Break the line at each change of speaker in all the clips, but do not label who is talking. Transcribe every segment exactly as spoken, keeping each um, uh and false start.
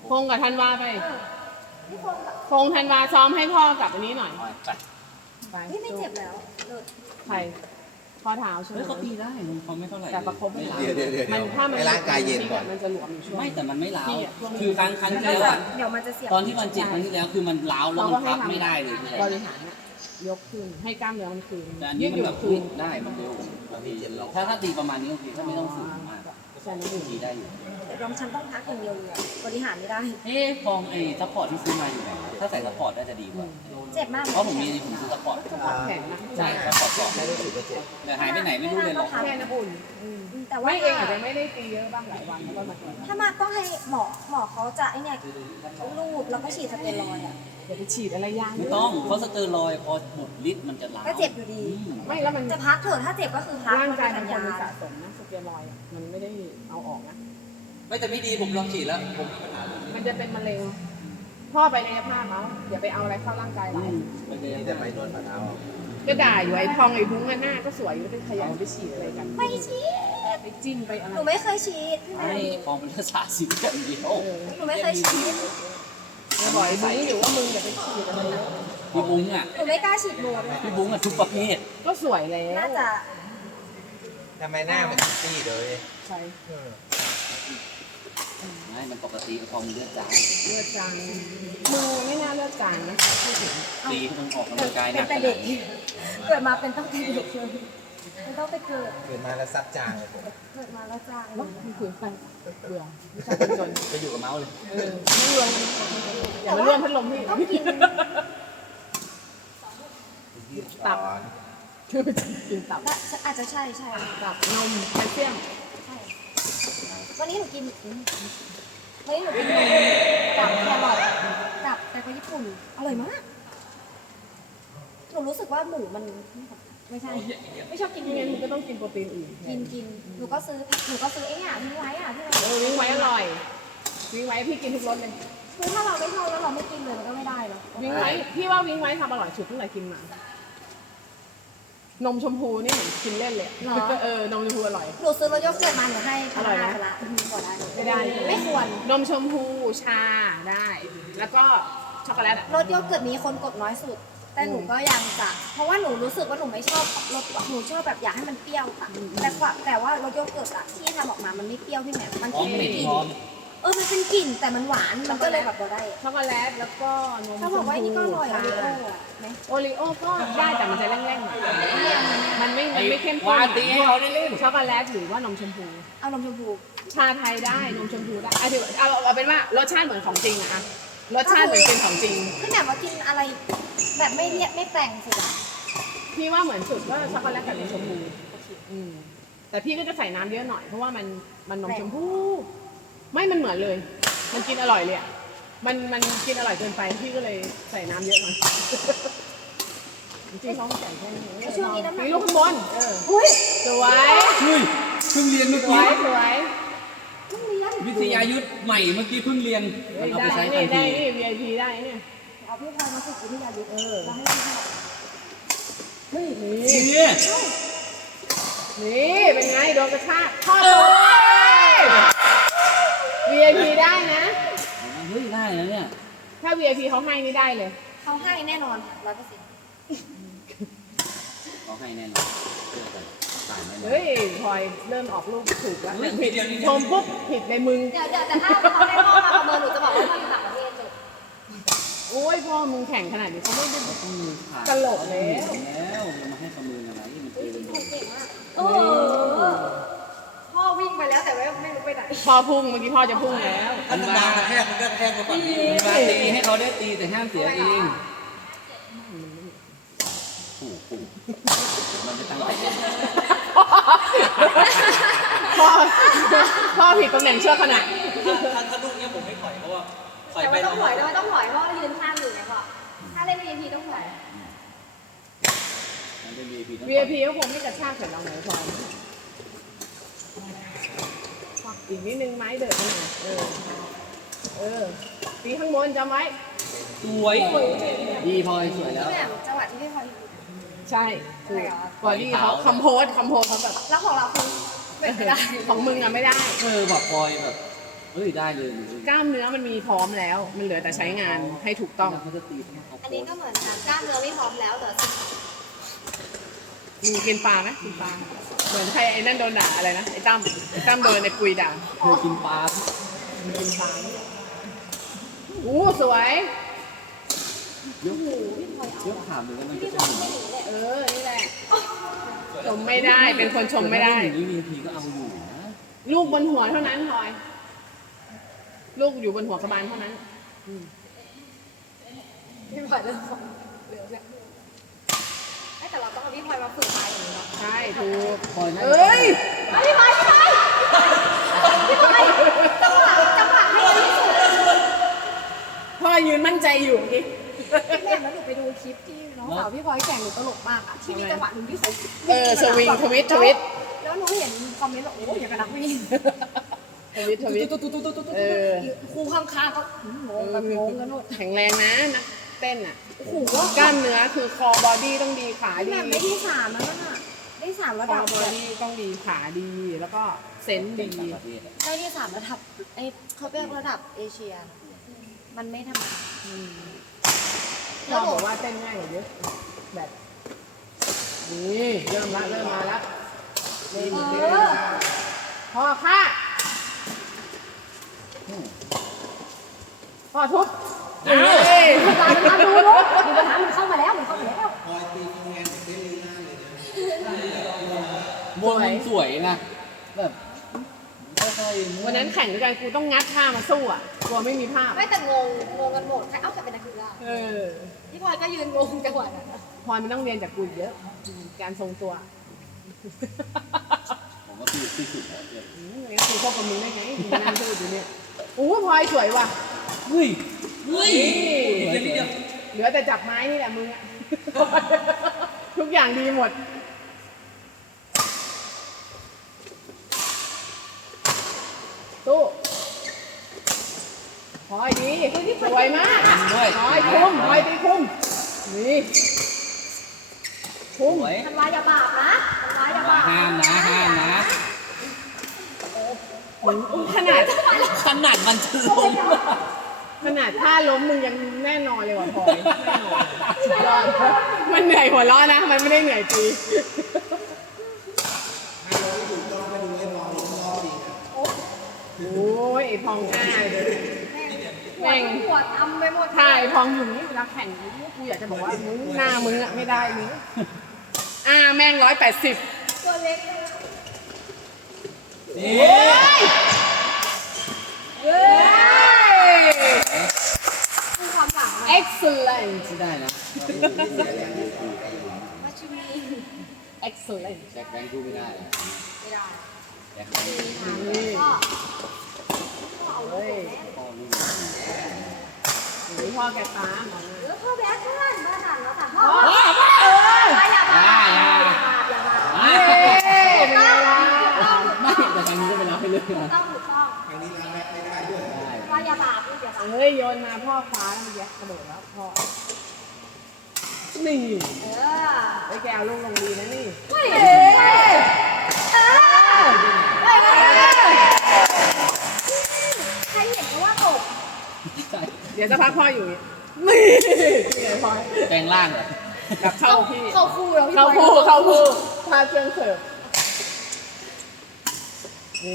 พงกับธันวาไป
พี่พงกับ
พงธันวาซ้อมให้พ่อกับอันนี้หน่อย
ไป
ไป
พี่ไม่เจ็บแล้วเลิศ
ใครข้อเท้าใช่ไหม
เฮ้ยเขาตีได้เขาไม่เท่าไหร่
แต่ประคบไม่หลา
เดี๋ยวเดี๋ยวเดี๋ยว
มันถ้ามัน
ให้ร่างกายเย็นก่อน
มันจะหลวมอยู่ช่วง
ไม่แต่มันไม่ล้าว
พี่อะช่วง
คือครั้งครั้งที่
แล้ว
แล้ว
จะ
อะ
เดี๋ยวมันจะเสียบ
ตอนที่มันเจ็บครั้งที่แล้วคือมันล้าวแล้วมันพับไม่ได้เลยพี่
บริหารอะยกขึ้นให้กล้ามเนื้อมันคืน
แต่อันนี้มันแบบ
คืน
ได้มันเร็ว
บางทีเจ็บเรา
ถ้าถ้าตีประมาณนี้โอเคถ้าไม่ต้องฝืนมาก
ใช่น้ำอุ่น
ตีได้อยู่
แต่ยอมฉันต้องพักอย่างเดียวเลยอะบริหารไม่ได้
เอ๊ะฟองไอ้ซัพพอร์ตที่ซื้อมาอยู่ไหนถ้าใส่ซัพพอร์ตน่าจะดีกว่า
เจ็บมาก
เพราะผมมีผมซื้อซัพพอร์ต
สปอร์ตแข็งนะ
ใช่ซัพพอร์ตก่อน
แค่รู้สึกว่าเจ็บ
แต่หายไปไหนไม่รู้เลยหรอก
แค่น้ำอุ่นอืม
แต่ว่า
ไม่เองอาจจะไม่ได้ตีเยอะบ้างหลายวันแล้วก็มาตี
ถ้ามาต้องให้หมอหมอเขาจะไอเนี่ยรูดแล้วก็ฉีดสเตียรอยด์อะ
อย่าไปฉีดอะไรยาง
ไม่ต้องเพราะสเตอรอยด์พอหมดฤทธิ์มันจะล้าว
ก็เจ็บอยู่ดี
อืม
ไม่แล้วมัน
จะพักเถอะถ้าเจ็บก็คือพัก
ร่างกาย
มั
มัน น
เป็
คน น
สัญ
สะ
ญาณ
สมนะสเตียรอยด์อะมันไม่ได้เอาออกนะ
ไม่แต่ไม่ดีผมลองฉีดแล้วผมมีปัญหา
มันจะเป็นมะเร็งพ่อไปในภาพเอาอย่าไปเอาอะไรเข้าร่างกายเรา
ไปเลย
นี่แต่ไปนวดฝ่าเท้า
ก็ด่าอยู่ไอ้พองไอ้บุ้งอะหน้าก็สวยอยู่ไปขยันไปฉีดอะไรกัน
ไม่ฉีด
ไปจิ้มไปอะไร
หนูไม่เคยฉีดพี่แม่
ไม่ฟองเป็นภาษาสิบอย่างเดียว
เออ
หนูไม่เคยฉีด
จะบอกไอ้บุ้งอยู่ว่ามึงอย่าไปฉีดอะไรนะ
พี่บุ้งอ่ะ
หนูไม่กล้าฉีดโบด้วย
พี่บุ้งอ่ะทุกประเภท
ก็สวยแล้ว
น่าจะ
ทำไมหน้ามันซีดเลย
ใช่
เออ
ไม่มันปกติฟองมันเลือดจาง
เลือดจางมือไม่น่าเลือดจางนะพูดถึง
ตีให้มันออกกำลังกายห
เป็
นั
น
ก
แต่เด็กเกิดมาเป็นตั้งแต่เด็กเลยมันต้องไปเกิด
เกิดมาแล้วซัดจางเลยผม
เกิดมาแล้วจาง
ว่าคุณคุยไปเบื่อไม่ชอบคนจน
ไปอยู่กับเมาส์เลย
เออไม่รวมอย่ามาร่วมพัดลมพี่
ต้องกิน
ตับ
ก่อน
คือกินตับ
อาจจะใช่ใช่
ตับนมแคลเซียม
ใช่วันนี้หนูกินวันนี้หนูกินนมกับแครอทกับแตงกวาญี่ปุ่นอร่อยมากหนูรู้สึกว่าหมูมันไม่ใช่ ไม่ชอบกินห
ไม่
มู
งั้นมึงก็ต้องกินโปรตีนอื่น
กินกินหนูก็ซื้อหนูก็ซื้อไอ้เนี่ยทิ้งไว้อ่ะที่เรา
เออวิ่งไว้อร่อยวิ่งไว้พี่กินทุกรสเลย
คือถ้าเราไม่ชอบแล้วเราไม่กินเลยมันก็ไม่ได้เนาะ
วิ่งไว้พี่ว่าวิ่งไว้ทำอร่อยสุดตั้งแต่กินมา นมชมพูนี่เหมือนกินเล่นเลยอะเออนมชมพูอร่อย
หนูซื้อรสโยเกิร์ตมาหนูให้
อร่อยนะ
ไปละขอได้
ไม่ได้
ไม่ควร
นมชมพูชาได้ แล้วก็ช็อกโกแลตอะ
รสโยเกิร์ตมีคนกดน้อยสุด แต่หนูก็ยังจะเพราะว่าหนูรู้สึกว่าหนูไม่ชอบรสหนูชอบแบบอยากให้มันเปรี้ยวอะแต่ว่าแต่ว่ารสโยเกิร์ตอะที่ทำออกมามันไม่เปรี้ยวพี่แหม่มมัน
พร้อม
แค่
เหม็
เป็น
น
กลิ่น
พร้อม
เออมันเป็นกลิ่นแต่มันหวานมันก็เลยแบบบ่ได้
ช็อกโกแลตแล้วก็นมช
ถ้าม บอกว่านี่ก็อร่อย
ชา
โอริโอ้อะไหม
โอริโอก็ได้แต่มันจะแรงๆหน่อยมันไม่มันไม่เข้มข้น
ว่าตีให้เขาได้เล่น
ช็อกโกแลตหรือว่านมชมพู
เอานมชมพู
ชาไทยได้นมชมพูได้เอาถือเอาเอาเป็นว่ารสชาติเหมือนของจริงอะอะรสชาติเหมือนเป็นของจริง
พี่แหม่มว่ากินอะไรแบบไม่เรียกไม่แต่งสุดอะ
พี่ว่าเหมือนสุดก็ช็อกโกแลตกับนมชมพูอืมแต่พี่ก็จะใส่น้ำเยอะหน่อยเพราะว่ามันมันนมชมพูไม่มันเหมือนเลย มันกินอร่อยเลยอะมันมันกินอร่อยเกินไปพี่ก็เลยใส่น้ำเยอะหน่อยจริงๆเขาใส่แค่นี้
ช่วงนี้น้ำหนัก
มีลูกข้างบนเออ
อุ้ย
สวย
เฮ้ยเพิ่งเรียนเมื่อ
สว
กี้
ยสวย
เพิ่งเรียน
วิทยายุทธใหม่เมื่อกี้เพิ่งเรียนมันเอา
ได้
ไปใช้ทั
นี่
น
ได้
ที
นี่ วี ไอ พี ได้เนี่ย
เอาพี่พลอยมาฝึกวิทยายุทธ
เออ
เราให้พี่พลอย
เฮ้ยนี่
เนี่ย
นี่เป็นไงโดนกระชากทอดตัว วี ไอ พี ได้นะ
เฮ้ยได้แล้วเนี่ย
ถ้า วี ไอ พี เขาให้นี่ได้เลย
เขาให้แน่นอนร้อยเปอร์เซ็นต์
เขาให้แน่นอนเชื่อกันตายแน่นอน
เฮ้ยพลอยเริ่มออกลูกถูกแล้ว
เฮ้ย
ผิด
เดี๋ยวนี้
ชมปุ๊บผิดในมึง
เดี๋ยวเดี๋ยวแต่ถ้าเขาได้พ่อมาประเมินหนูจะบอกว่าพ่ออยู่ต่างประเทศจบ
โอ้ยพ่อมึงแข่งขนาดนี้เขาไม่ได้แบบ
อืมผ่าน
ตลกแล้ว
แล้วมันมาให้ประเมินอะไรมันคือ
เก่งมากเออพ่อวิ่งไปแล้วแต่ว่าไม่รู้ไปไหน
พ่อพุ่งเมื่อกี้พ่อจะพุ่งแล้ว
ถ้ามันมากระแทกมันก็กระแทกมาฝั่งนี้
มีมาตีให้เขาได้ตีแต่ห้ามเสียเองโอ้โหมันจะตั้งใจ
พ่อพ่อผิดตำแหน่งชั่วขณะ
ถ้าถ้าลูกเนี้ยผมไม่ถอยเพราะว่าถอย
แต่
ไป
ว่าต้องถอย
เรา
แต่ว่าต้องถอยเพราะว่ายืนข้างอยู่ไงพ่อถ้าเล่น วี ไอ พี ต้องถอย
มันเป็น วี ไอ พี
วี ไอ พี ก็คงไม่กระชากใส่เราไหนพลอยอีกนิดนึงไม้เดือดหน่อยเออ เออตีข้างบนจำไว้
สวยดีพลอยสวยแล้ว
พี่แหม่มจังหวะที่พี่พลอย
ใช่คือบอดี้เขาคำโพสคำโพสเขาแบบ
แล้วของเราคือเป็นไม่ได้
ของมึงอะไม่ได้
เออแบบพลอยแบบเฮ้ยได้เลย
กล้ามเนื้อมันมีพร้อมแล้ว มันเหลือแต่ใช้งานให้ถูกต้อง
เขาจะตีเขา
อัน
โพ
นี้
ส
ก็เหมือนกันกล้ามเนื้อไม่พร้อมแล้วแต่
มึงกินปลาไหมกินปลา เหมือนใครไอ้นั่นโดนด่าอะไรนะ ไอ้ตั้มไอ้ตั้มโดนในปุยด่า
เธอกินปลา
มึงกินปลาอู้สวย
ยกยกถามเลยว่ามันจะเป็นอย่างนี้
เออ นี่แหละ ชมไม่ได้ เป็นคนชมไม่ได้
อย่างนี้วีพีก็เอาอยู่นะ
ลูกบนหัวเท่านั้นพลอย ลูกอยู่บนหัวกระบาลเท่านั้น
พี่พลอยเริ่มสองเหลือเนี่ยไม่แต่เราต้องเอาพี่พลอยมาฝึกมาอย่างนี้เนาะ
ใช่ถูก
คอยนะ
เอ้ย
เอาพี่พลอยพี่พลอยพี่พลอยจังหวะจังหวะให้ดีที่สุด
พ่อยืนมั่นใจอยู่เมื่อกี้
พี่แม่แล้วหนูไปดูคลิปที่น้องสาวพี่พลอยแข่งหนูตลกมากอะที่มีจังหวะหนึ่งที่เขา
เออสวิงทวิตทวิต
แล้วหนูเห็นคอมเมนต์ว่าโอ้ยอย่างกับนักวิ่ง
ทวิตทวิต เออ
ครูข้างๆก็งงกันงงกันหมด
แข็งแรงนะนักเต้นอ่ะ
โอ้โห
กล้ามเนื้อคือคอบอดี้ต้องดีขา
พี่
ดี
แม่ได้ที่สามแล้วนั่นน่ะได้สามระ
คอ
ดับบ
อดี้ต้องดีขาดี แล้วก็เซนส์
เป็น
ดี
ต่างประเทศอะ
ได้ที่สามระดับไอ้เขาเรียกระดับเอเชีย มันไม่ธรรมดา
พ่อบอกว่าเต้นง่ายกว่าเยอะแบบ นี่เริ่มละเริ่มมาละนี่
เอ
นี่
อ
พ่อค่ะ
อืม
พ่อทุบ
เฮ้ยตามมาดูลูกมีปัญหามันเข้ามาแล้วมันเข้ามาแล้ว
บนมันสวยนะ แบบค่อยๆ
วันนั้นแข่งด้วยกันกูต้องงัดท่ามาสู้อ่ะกลัวไม่มีภาพ
ไม่แต่งงงงกันหมดใครเอ้าใครเป็นนักกีฬา
เออ
พี่พลอยก็ยืนงงจังหวะนั้นอะ
พลอยมันต้องเรียนจากกูอีกเยอะ การทรงตัว
ผมว่าคือที่สุดแล้วเนี่ย
อืมงั้นกูเข้ากับมึงได้ไงมึงนั่งพูดอยู่เนี่ยโอ้พลอยสวยว่ะ
เฮ้ย
เฮ้ยนิดเดียวนิดเดียว
เหลือแต่จับไม้นี่แหละมึงอะ ทุกอย่างดีหมด ตู้พลอยดีสวยมาก
ด้วย
พลอยคุ้มพลอยตีคุ้มนี่คุ้ม
สวย
ทำลายอย่าบาปนะทำลายอย่าบาป
ห้ามนะห้ามนะ
อู้ขนาด
ขนาดมันจะล้ม
ขนาดท่าล้มมึงยังแน่นอนเลยว่ะพลอยแน่นอนรอดมันเหนื่อยหัวเร้อนนะ มันไม่ได้เหนื่อยตีโอ้ยไอพองอ้าเลยแม่ง
หัวทำไปหมด
ถ่ายพองอยู่นี่เวลาแข่งกูอยากจะบอกว่ามึงหน้ามึงอะไม่ได้มึงอ่าแม่งร้อยแปดสิบ
ตัวเล็กเลย
นี่
เฮ้ย
มีความหลังไหม
excellent
ไม่ได้นะ
มาชิมี
excellent
แจ็คแบงค์ดูไม่ได้นะ
ไม่ได้
แจ็คแบงค์
นี่
ก็ก็เอาลู
เฮ้ย
ก
พ่อลูก
หรือพ่อแกตามบอก
เออพ่อแบ๊เพื่อนมาสั่นมาสั่นพ่อ
พ่อพ่อเออ
อย่าบาปอย่าบาปอย่าบาป
เฮ้ยเป็นไงล่ะ
ไม่แต่ทางนี้ก็ไปรับไปเลย
ถูก
นะ
ต้องถูกต้อง
ได้
ว่าอย่าบาปลูกอย่าบาป
เฮ้ยโยนมาพ่อคว้าแล้วมันแยกกระโดดแล้วพ่อนี่
เออ
ไอ้ยแกเอาลูกลงดีนะนี่
เฮ้ยเออเออใครเห็นก็ว่าตก
ใช่
เดี๋ยวจะพักพ่ออยู่นี่นี่ไงพ่อ
แปลงร่างเหรอ
กับเข้าพี่
เข้าคู่แล้วพี่
เข้า
บอย
คู่เข้าคู่พาเครื่องเสิร์ฟนี่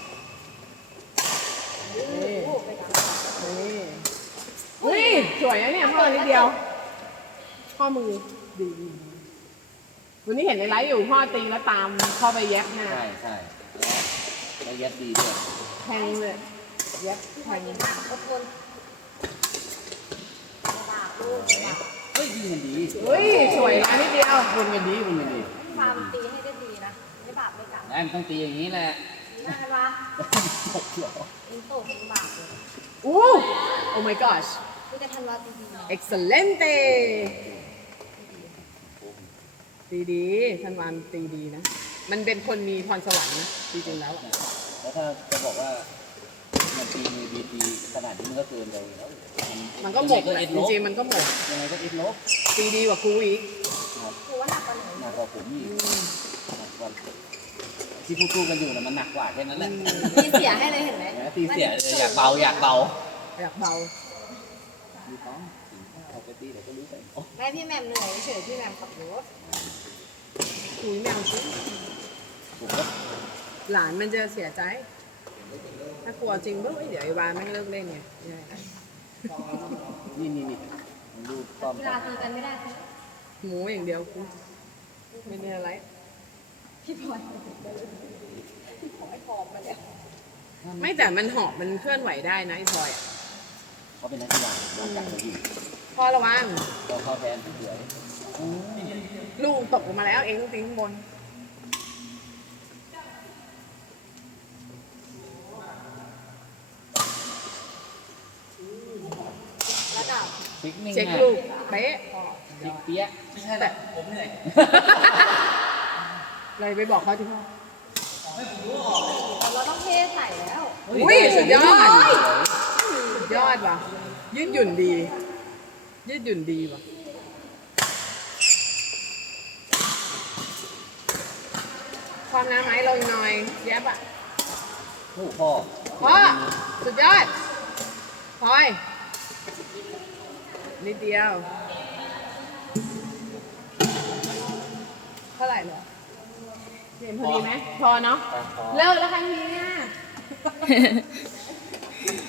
นี่
คู่ไปกัน
นี่อุ้ยสวยนะเนี่ยพ่อนิดเดียว ข้อมือดีวันนี้เห็นในไลฟ์อยู่พ่อตีแล้วตามเข้าไปแยกหน้า
ใช่ใช่แล้วยัดดีด้วย
แทงเลยแยก
พี่
แท
พลอย
ง
เก่งมากอดทนอย่าบาปลูกอย่าบาป
เฮ้ยยิงมันดี
เฮ้ยสวยนะนิดเดียว
วนกันดีวนกันดี
ความตีให้ได้ดีนะไม่บาปไม่กลับ
แล้วมันต้องตีอย่างนี้แหละ
ดีมากเลยวะ
ตกเหรอ
อินโตถึงบาปเลย
อู้ oh my gosh
คือจะทันวาตีดีนะ
excelente ตีดีทันวานตีดีนะ มันเป็นคนมีพรสวรรค์นะจริงๆแล้วอะ
แล้วถ้าจะบอกว่ามันตีมือดีดีขนาดนี้มันก็เกินไปแล้ว
มันก็หมก
ยัง
แห
ไง
ละ
เอ็ด
จ
ลบ
ริงๆมันก็หมก
ยังไงก็เอ็ดลบ
ตีดีกว่ากูอีก
ครับ
คือว่าหนักกว่าหนู
หนักกว่าผมอีกหนักกว่าที่พูดๆกันอยู่น่ะมันหนักกว่าแค่นั้นแหละ
ตีเสียให้เลยเห็นไหม
นะตีเสียเลยอยากเบาอยากเบา
อยากเบา
มีต้องเอาไปตีเดี๋ยวก็รู้ไปโอ้
แม่พี่แหม่มเหนื่อยเฉยพี่แหม่มขับรถ
คุยแมวชิ
ผมก็
หลานมันจะเสียใจ ถ้ากลัวจริงปุ๊บเอ้ยเดี๋ยวไอ้วานแม่งเลิกเล่นไงใช่
นี่นี่นี่มันดูต้อม
เวลาตีกันไม่ได้สิ
หมูอย่างเดียวกูไม่ได้อะไร
พี่พลอยขอให้พร้อมมาแล้ว
ไม่แต่มันหอบมันเคลื่อนไหวได้นะไอ้พลอยอ่ะ
เขาเป็นนักกีฬาร่างกายเขาดี
พอระวัง
ก็เข้าแทนสวย
ลูกตกลงมาแล้วเองต้องตีข้างบน
ระดับ
พลิกนิ่ง
เช็ค
อะ
ลูกเป๊ะ
พลิกเปี้ยะ
ไม่ใช่แหละผมเหนื่อย
เลยไปบอกเขาที่พ่อ
เราต้องเทใส่แล้ว
อุ้ยสุดยอดสุดยอดว่ะ ยืดหยุ่นดี ยืดหยุ่นดีว่ะ ความน้ำไหมลงหน่อยแยบอ่ะ
โอ้พ่อ
พ่อสุดยอดพลอยนิดเดียว เท่าไหร่เหรอเห็นพอดีไหม พอเนาะ
ตามพอ
เลิกแล้วครั้งนี้เนี่ย